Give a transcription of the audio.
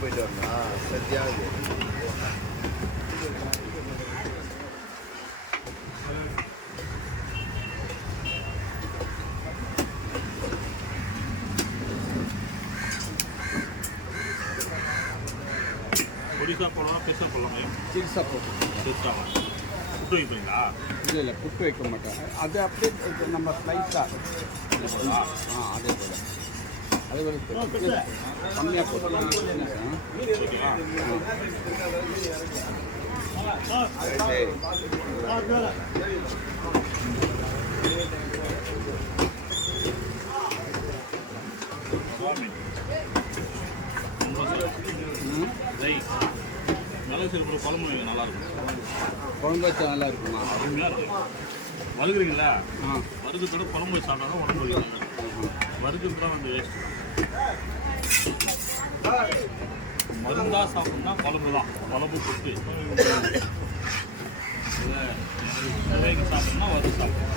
போயிட்டு வரணும் சரியாகுது. பொடிசா போடலாம் பெருசா போடலாமே. சிறுசாக போட்டு பெருசா புட்டு வைப்பீங்களா? இல்லை புட்டு வைக்க மாட்டேன். அது அப்படியே நம்ம ஸ்லைஸாக அதே போல் கம்மியாக போட்டுக்கலாம். மிளகு சீரக குழம்பு வைங்க, நல்லா இருக்கும். குழம்பு வச்சா நல்லா இருக்குமா? அருமையாக இருக்கும். வறுக்குறீங்களா? வறுக்கிறதோட குழம்பு வச்சு சாப்பிட்டா தான் உடம்பு வைக்கிறாங்க. வறுக்கிறது தான் வந்து வேஸ்ட். மருந்தாக சாப்பிட்ணுன்னா குழம்பு தான். குழம்பு புட்டு சுவைக்கு சாப்பிட்ணுன்னா வறுத்து சாப்பிடணும்.